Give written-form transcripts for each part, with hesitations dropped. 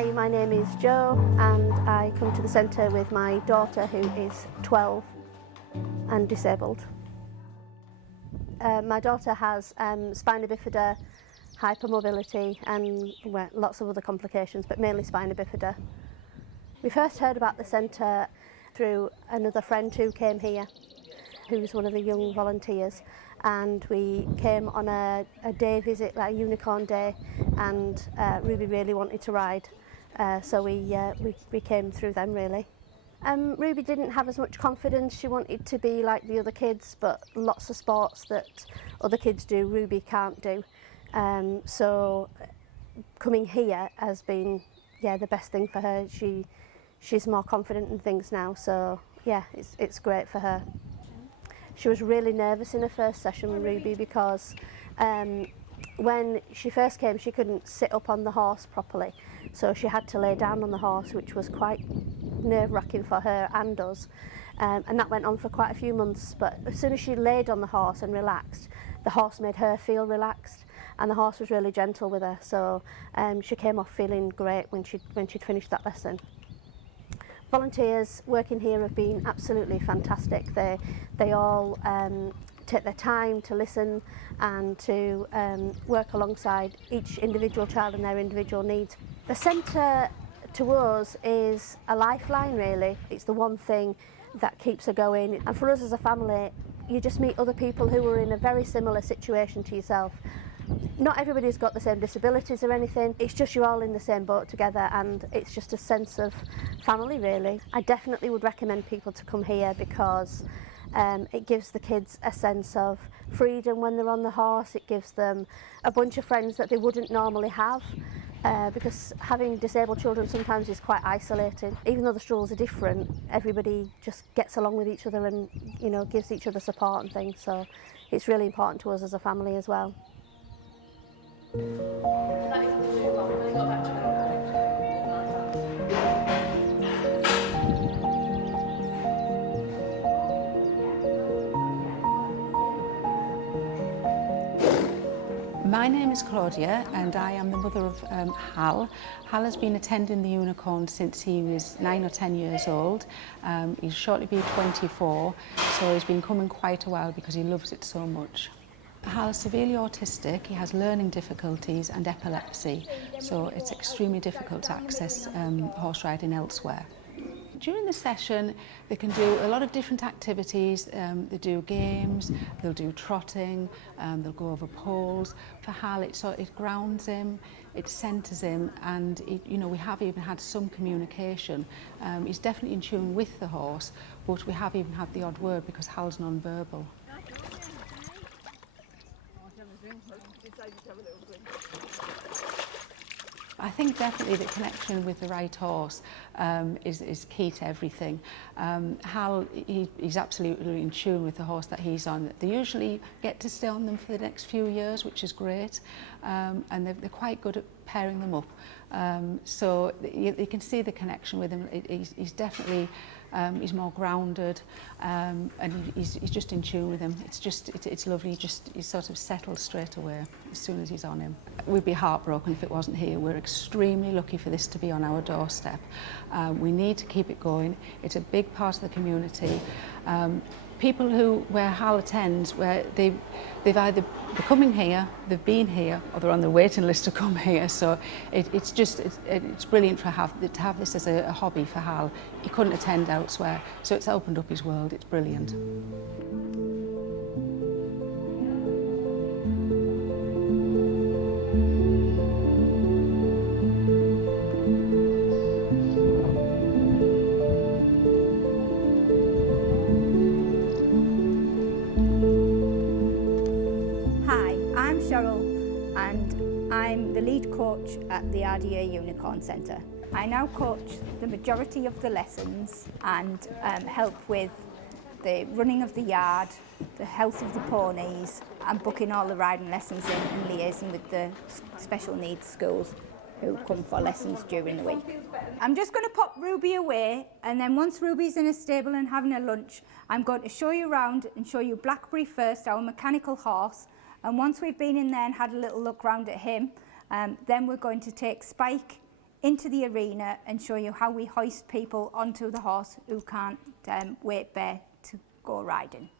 Hi, my name is Jo and I come to the centre with my daughter who is 12 and disabled. My daughter has spina bifida, hypermobility and lots of other complications, but mainly spina bifida. We first heard about the centre through another friend who came here, who was one of the young volunteers, and we came on a day visit, like a unicorn day, and Ruby really wanted to ride, so we came through them really. Ruby didn't have as much confidence. She wanted to be like the other kids, but lots of sports that other kids do, Ruby can't do. So coming here has been the best thing for her. She's more confident in things now, so yeah, it's great for her. She was really nervous in her first session, Ruby, because when she first came she couldn't sit up on the horse properly, so she had to lay down on the horse, which was quite nerve-wracking for her and us, and that went on for quite a few months. But as soon as she laid on the horse and relaxed, the horse made her feel relaxed, and the horse was really gentle with her, so she came off feeling great when she'd finished that lesson. Volunteers working here have been absolutely fantastic. They all take their time to listen and to work alongside each individual child and their individual needs. The centre to us is a lifeline really. It's the one thing that keeps her going, and for us as a family, you just meet other people who are in a very similar situation to yourself. Not everybody's got the same disabilities or anything, it's just you're all in the same boat together, and it's just a sense of family really. I definitely would recommend people to come here because it gives the kids a sense of freedom when they're on the horse. It gives them a bunch of friends that they wouldn't normally have, because having disabled children sometimes is quite isolating. Even though the struggles are different, everybody just gets along with each other and gives each other support and things, so it's really important to us as a family as well. That is the blue one. Can I go back to that? My name is Claudia and I am the mother of Hal. Hal has been attending the Unicorn since he was 9 or 10 years old. He'll shortly be 24, so he's been coming quite a while because he loves it so much. Hal is severely autistic, he has learning difficulties and epilepsy, so it's extremely difficult to access horse riding elsewhere. During the session they can do a lot of different activities. They do games, they'll do trotting, they'll go over poles. For Hal it grounds him, it centres him, and we have even had some communication. He's definitely in tune with the horse, but we have even had the odd word because Hal's non-verbal. I think definitely the connection with the right horse is key to everything. Hal, he's absolutely in tune with the horse that he's on. They usually get to stay on them for the next few years, which is great, and they're quite good at pairing them up. So you can see the connection with him. He's definitely he's more grounded, and he's just in tune with him. It's lovely. He's sort of settled straight away as soon as he's on him. We'd be heartbroken if it wasn't here. We're extremely lucky for this to be on our doorstep. We need to keep it going. It's a big part of the community. People where Hal attends, where they've either they're coming here, they've been here, or they're on the waiting list to come here. So it's brilliant to have this as a hobby for Hal. He couldn't attend elsewhere, so it's opened up his world. It's brilliant. And I'm the lead coach at the RDA Unicorn Centre. I now coach the majority of the lessons and help with the running of the yard, the health of the ponies, and booking all the riding lessons in and liaising with the special needs schools who come for lessons during the week. I'm just going to pop Ruby away, and then once Ruby's in a stable and having a lunch, I'm going to show you around and show you Blackberry first, our mechanical horse. And once we've been in there and had a little look round at him, then we're going to take Spike into the arena and show you how we hoist people onto the horse who can't weight bear to go riding.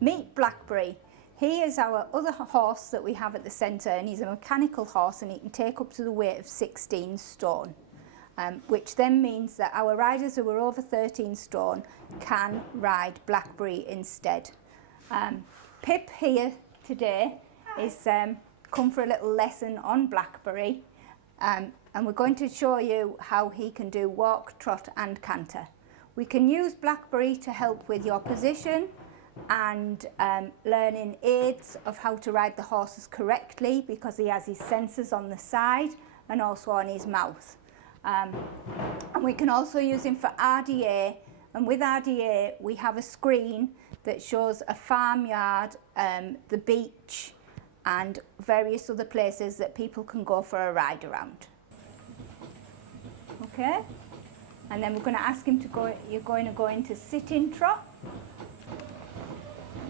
Meet Blackberry. He is our other horse that we have at the centre, and he's a mechanical horse and he can take up to the weight of 16 stone, which then means that our riders who are over 13 stone can ride Blackberry instead. Pip here today is come for a little lesson on Blackberry, and we're going to show you how he can do walk, trot and canter. We can use Blackberry to help with your position and learning aids of how to ride the horses correctly, because he has his sensors on the side and also on his mouth. And we can also use him for RDA, and with RDA we have a screen that shows a farmyard, the beach and various other places that people can go for a ride around. Okay, and then we're going to ask him to go, you're going to go into sit-in trot.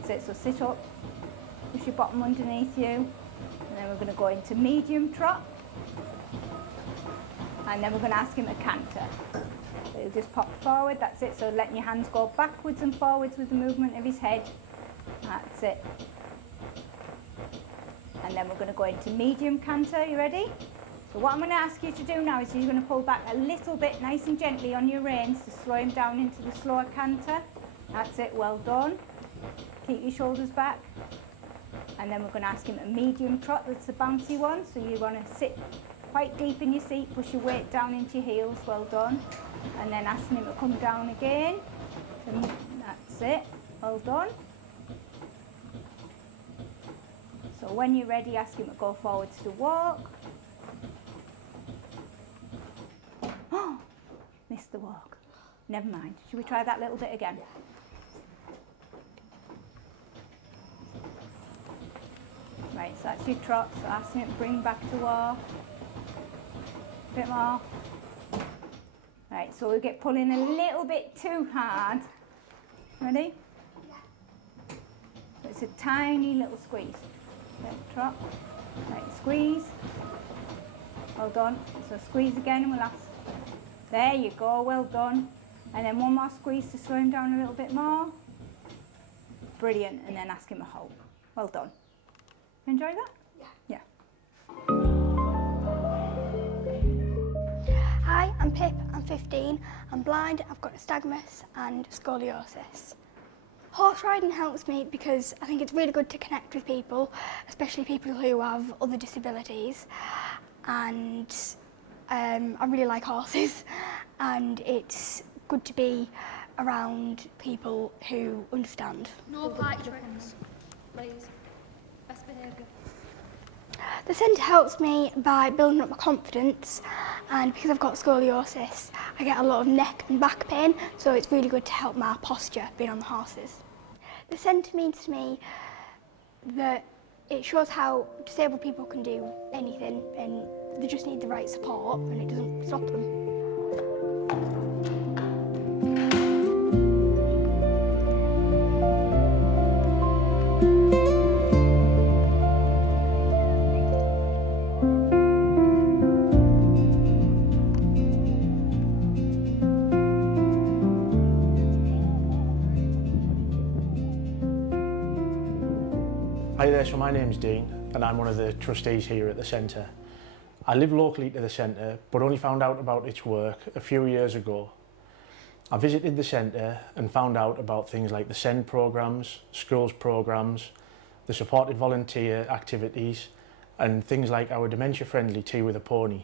So sit up, push your bottom underneath you, and then we're going to go into medium trot, and then we're going to ask him to canter. So he'll just pop forward, that's it, so letting your hands go backwards and forwards with the movement of his head, that's it. And then we're going to go into medium canter, you ready? So what I'm going to ask you to do now is you're going to pull back a little bit nice and gently on your reins to slow him down into the slower canter, that's it, well done. Keep your shoulders back, and then we're going to ask him a medium trot, that's the bouncy one, so you want to sit quite deep in your seat, push your weight down into your heels, well done, and then asking him to come down again, and that's it, well done. So when you're ready, ask him to go forwards to walk. Oh, missed the walk, never mind, should we try that little bit again? Right, so that's your trot, so asking it to bring back to walk. A bit more. Right, so we'll get pulling a little bit too hard. Ready? Yeah. So it's a tiny little squeeze. Okay, trot. Right, squeeze. Well done. So squeeze again and we'll ask. There you go, well done. And then one more squeeze to slow him down a little bit more. Brilliant, and then ask him to hold. Well done. Enjoy that? Yeah. Hi, I'm Pip, I'm 15, I'm blind, I've got nystagmus and scoliosis. Horse riding helps me because I think it's really good to connect with people, especially people who have other disabilities, and I really like horses, and it's good to be around people who understand. No bike tricks, please. Best behaviour. The centre helps me by building up my confidence, and because I've got scoliosis I get a lot of neck and back pain, so it's really good to help my posture being on the horses. The centre means to me that it shows how disabled people can do anything and they just need the right support and it doesn't stop them. Hi there, so my name's Dean and I'm one of the trustees here at the centre. I live locally to the centre but only found out about its work a few years ago. I visited the centre and found out about things like the SEND programmes, schools programmes, the supported volunteer activities and things like our dementia-friendly Tea with a Pony.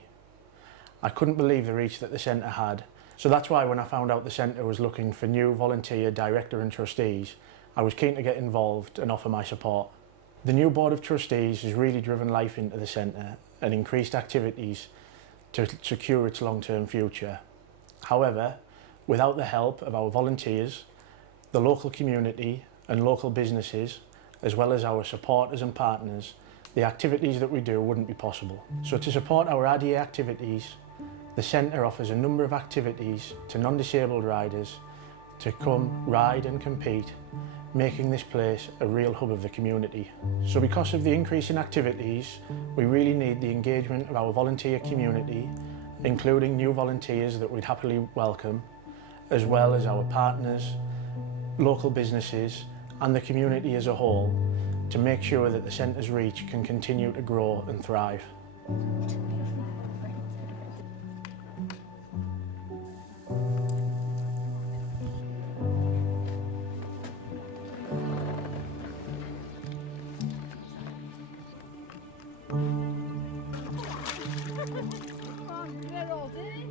I couldn't believe the reach that the centre had, so that's why when I found out the centre was looking for new volunteer director and trustees, I was keen to get involved and offer my support. The new Board of Trustees has really driven life into the centre and increased activities to secure its long-term future. However, without the help of our volunteers, the local community and local businesses, as well as our supporters and partners, the activities that we do wouldn't be possible. So to support our RDA activities, the centre offers a number of activities to non-disabled riders to come, ride and compete, making this place a real hub of the community. So because of the increase in activities, we really need the engagement of our volunteer community, including new volunteers that we'd happily welcome, as well as our partners, local businesses and the community as a whole, to make sure that the centre's reach can continue to grow and thrive. Come on, we're all doing it.